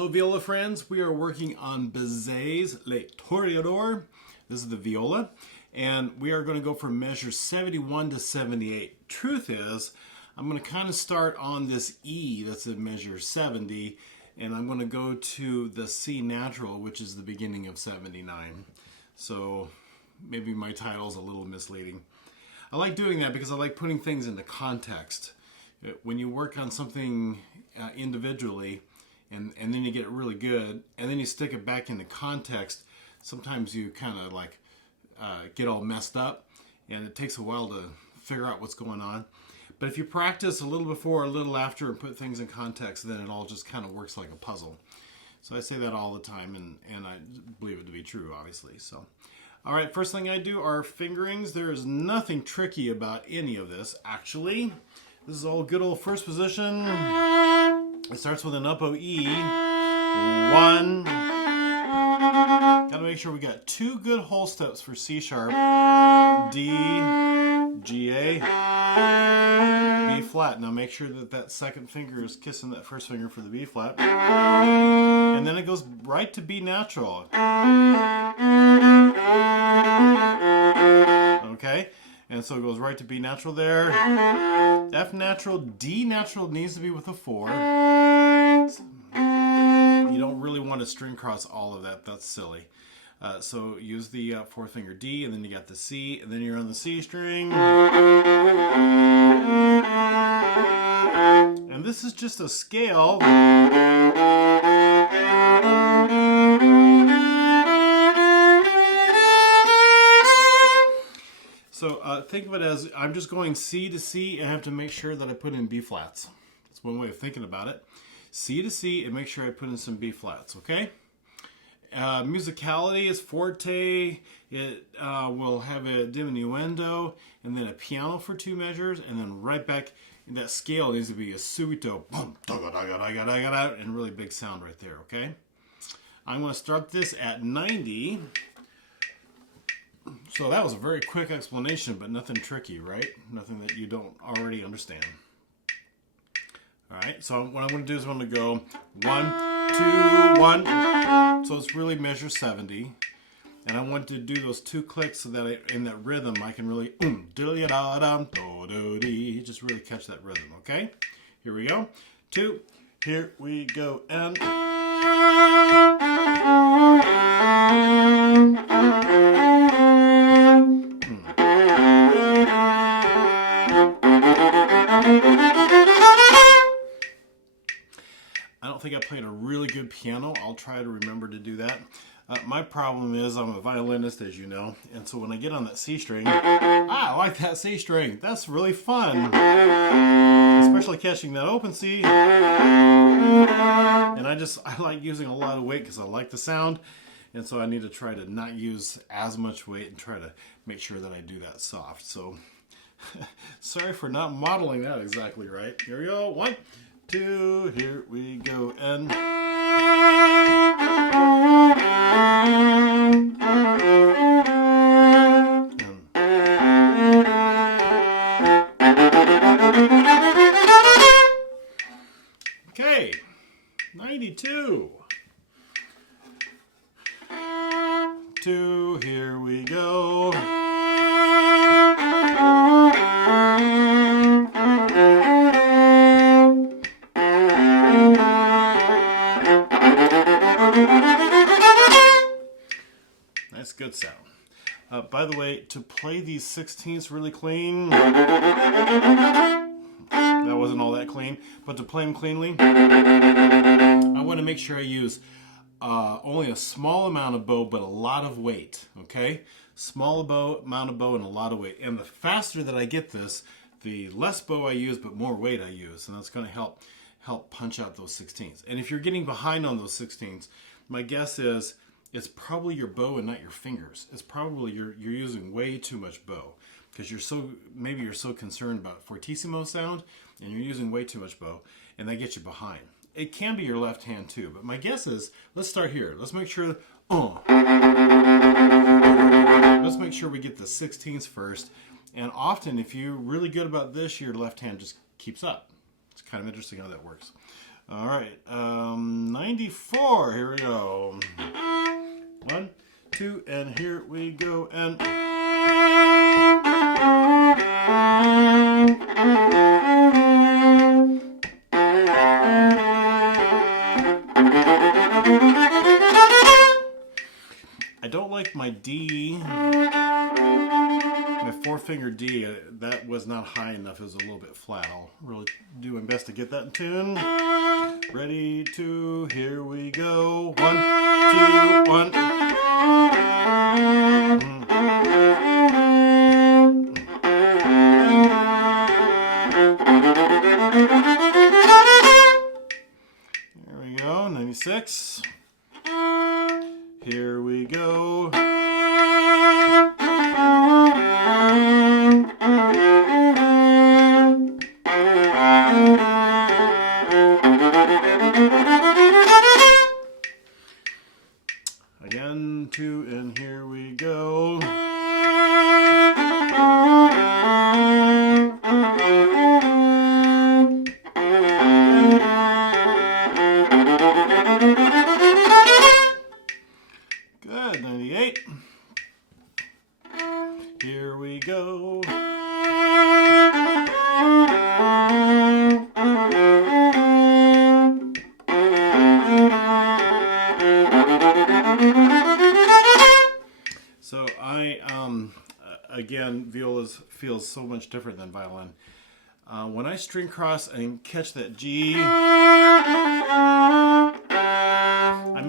Hello Viola friends, we are working on Bizet's Les Toréadors. This is the viola, and we are going to go from measure 71 to 78. Truth is, I'm going to kind of start on this E that's in measure 70, and I'm going to go to the C natural, which is the beginning of 79. So maybe my title's a little misleading. I like doing that because I like putting things into context. When you work on something individually, and then you get it really good, and then you stick it back into context, sometimes you kind of like get all messed up, and it takes a while to figure out what's going on. But if you practice a little before, a little after, and put things in context, then it all just kind of works like a puzzle. So I say that all the time, and I believe it to be true, obviously. So, all right, first thing I do are fingerings. There is nothing tricky about any of this, actually. This is all good old first position. It starts with an up-O E. 1. Gotta make sure we got 2 good whole steps for C sharp. D, G, A, B flat. Now make sure that that second finger is kissing that first finger for the B flat. And then it goes right to B natural. Okay? And so it goes right to B natural there. F natural, D natural needs to be with a 4. You don't really want to string cross all of that. That's silly. So use the 4th finger D, and then you got the C, and then you're on the C string. And this is just a scale. So think of it as I'm just going C to C, and I have to make sure that I put in B flats. That's one way of thinking about it. C to C, and make sure I put in some B flats, okay? Musicality is forte. It will have a diminuendo, and then a piano for 2 measures, and then right back. That scale needs to be a subito, and really big sound right there, okay? I'm going to start this at 90. So that was a very quick explanation, but nothing tricky, right? Nothing that you don't already understand. All right, so what I'm going to do is I'm going to go 1, 2, 1. So it's really measure 70. And I want to do those 2 clicks so that in that rhythm I can really just really catch that rhythm, okay? Here we go. 2, here we go, and I don't think I played a really good piano. I'll try to remember to do that. My problem is I'm a violinist, as you know, and so when I get on that C string, I like that C string. That's really fun, especially catching that open C. And I like using a lot of weight because I like the sound, and so I need to try to not use as much weight and try to make sure that I do that soft. So sorry for not modeling that exactly right. Here we go. 1, 2, here we go, and okay, 92. 2, here we go. That's good sound. By the way, to play these 16ths really clean, that wasn't all that clean, but to play them cleanly, I want to make sure I use only a small amount of bow, but a lot of weight, okay? Small amount of bow and a lot of weight. And the faster that I get this, the less bow I use, but more weight I use. And that's going to help punch out those 16ths. And if you're getting behind on those 16ths, my guess is it's probably your bow and not your fingers. It's probably you're using way too much bow because maybe you're so concerned about fortissimo sound and you're using way too much bow, and that gets you behind. It can be your left hand too, but my guess is let's start here. Let's make sure let's make sure we get the 16ths first. And often if you're really good about this, your left hand just keeps up. It's kind of interesting how that works. All right, 94. Here we go. 1, 2, and here we go. And I don't like my D, my 4-finger D. That was not high enough. It was a little bit flat. I'll really do my best to get that in tune. Ready, 2, here we go. 1, 2, 1. There we go, 96. Here we go. Again, 2, and here we go. Good, 98. Here we go. So again, violas feels so much different than violin. When I string cross and catch that G, I'm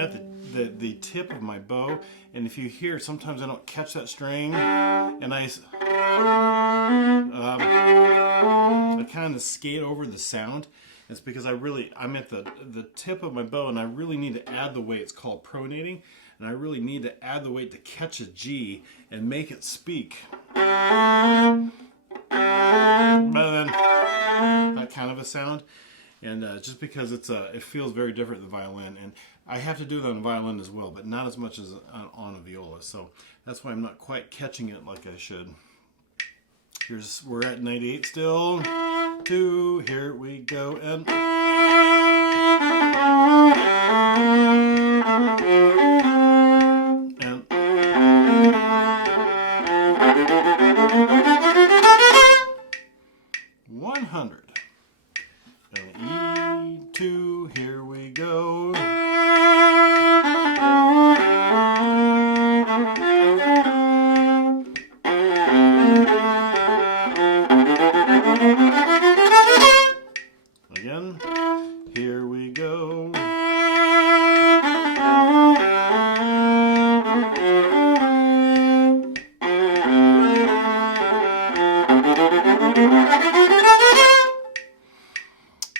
at the tip of my bow, and if you hear, sometimes I don't catch that string, and I kind of skate over the sound. It's because I'm at the tip of my bow, and I really need to add the weight. It's called pronating, and I really need to add the weight to catch a G and make it speak. Rather than that kind of a sound. And just because it feels very different than violin, and I have to do it on a violin as well, but not as much as on a viola. So that's why I'm not quite catching it like I should. We're at 98 still. 2, here we go, and and 100. And E2, here we go. Again, here we go.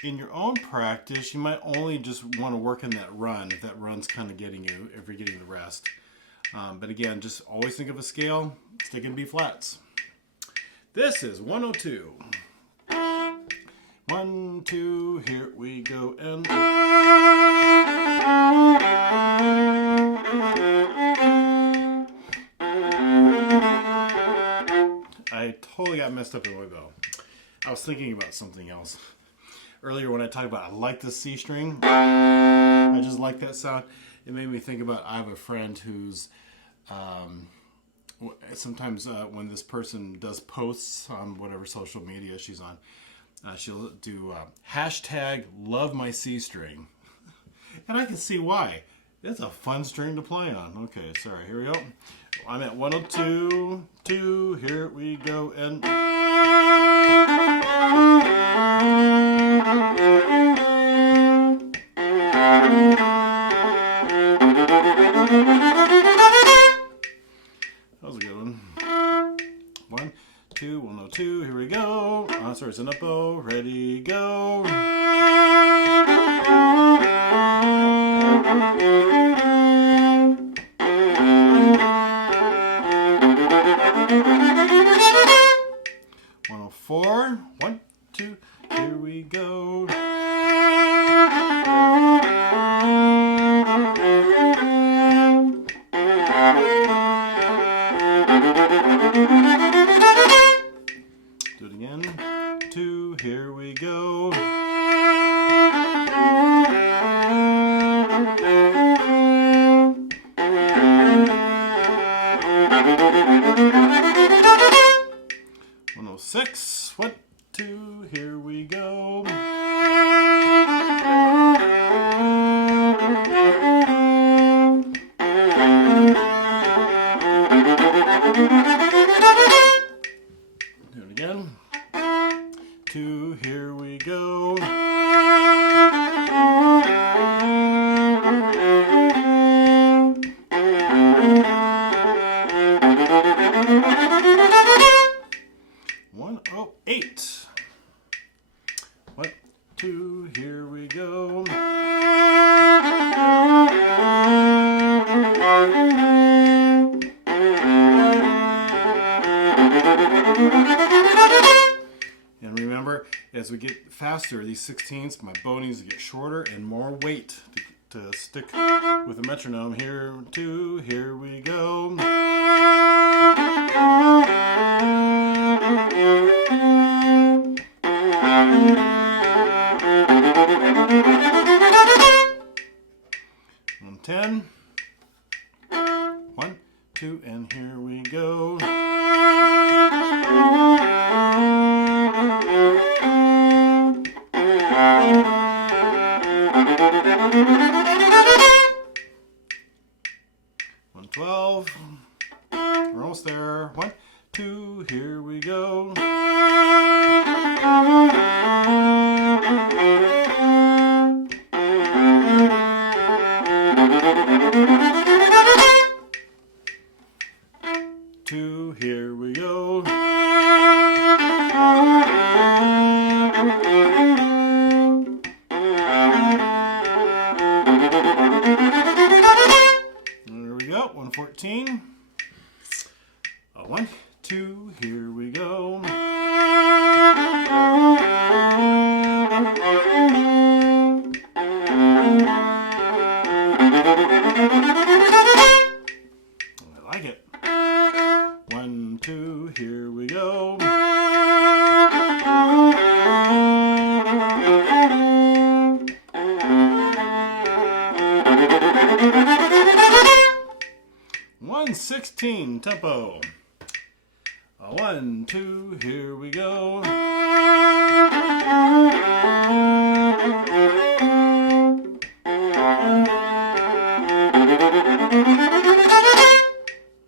In your own practice, you might only just want to work in that run, if that run's kind of getting you, if you're getting the rest. But again, just always think of a scale, stick in B flats. This is 102. 1, 2, here we go, and I totally got messed up in my bow. I was thinking about something else. Earlier when I talked about I like the C string, I just like that sound. It made me think about, I have a friend who's sometimes when this person does posts on whatever social media she's on, she'll do hashtag love my C string. And I can see why. It's a fun string to play on. Okay, sorry, here we go. I'm at 102, 2, here we go, and that was a good one. 1, 2, 102, here we go. Sorry, it's an up bow. Ready, go. Four. 1, 2, here we go. Do it again. 2, here we go. 106. 1, 2, here we go. Do it again. 2, here we go. Oh, 8. 1, 2, here we go. And remember, as we get faster, these 16ths, my bow needs to get shorter and more weight to stick with the metronome. Here, 2, here we go. 10. 1, 2, and here we go. One 12. We're almost there. 1, 2, here we go. 2, here we go. There we go. 114. 1, 2, here we go. I like it. 1, 2, here we go. One 16 tempo. 1, 2, here we go.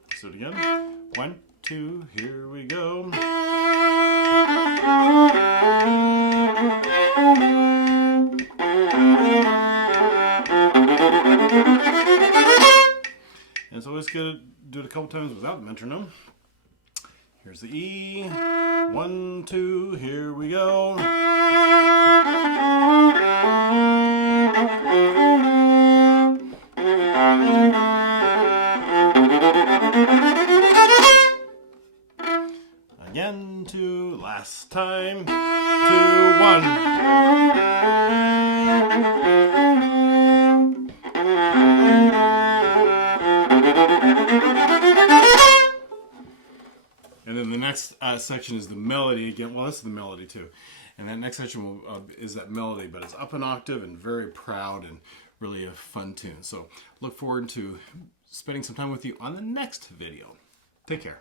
Let's do it again. 1, 2, here we go. And it's always good to do it a couple times without the metronome. Here's the E. 1, 2, here we go. Again, 2, last time. 2, 1. And then the next section is the melody again. Well, this is the melody too. And that next section is that melody, but it's up an octave and very proud and really a fun tune. So look forward to spending some time with you on the next video. Take care.